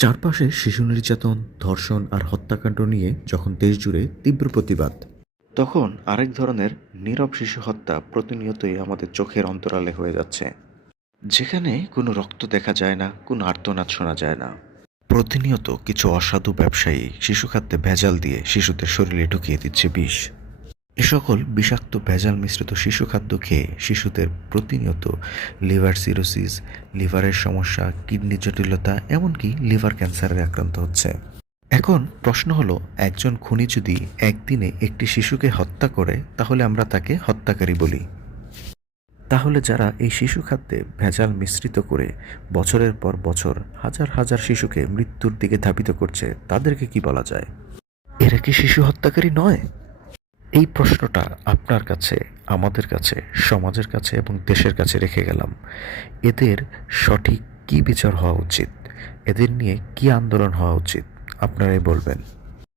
চারপাশে শিশু নির্যাতন, ধর্ষণ আর হত্যাকাণ্ড নিয়ে যখন দেশ জুড়ে তীব্র প্রতিবাদ, তখন আরেক ধরনের নীরব শিশু হত্যা প্রতিনিয়তই আমাদের চোখের অন্তরালে হয়ে যাচ্ছে, যেখানে কোনো রক্ত দেখা যায় না, কোনো আর্তনাদ শোনা যায় না। প্রতিনিয়ত কিছু অসাধু ব্যবসায়ী শিশু খাদ্যে ভেজাল দিয়ে শিশুদের শরীরে ঢুকিয়ে দিচ্ছে বিষ। এ সকল বিষাক্ত ভেজাল মিশ্রিত শিশু খাদ্য খেয়ে শিশুদের প্রতিনিয়ত লিভার সিরোসিস, লিভারের সমস্যা, কিডনি জটিলতা, এমনকি লিভার ক্যান্সারে আক্রান্ত হচ্ছে। এখন প্রশ্ন হলো, একজন খুনি যদি একদিনে একটি শিশুকে হত্যা করে তাহলে আমরা তাকে হত্যাকারী বলি। তাহলে যারা এই শিশু খাদ্যে ভেজাল মিশ্রিত করে বছরের পর বছর হাজার হাজার শিশুকে মৃত্যুর দিকে ধাবিত করছে, তাদেরকে কি বলা যায়? এরা কি শিশু হত্যাকারী নয়? এই প্রশ্নটা আপনার কাছে, আমাদের কাছে, সমাজের কাছে এবং দেশের কাছে রেখে গেলাম। এদের সঠিক কী বিচার হওয়া উচিত? এদের নিয়ে কী আন্দোলন হওয়া উচিত? আপনারাই বলবেন।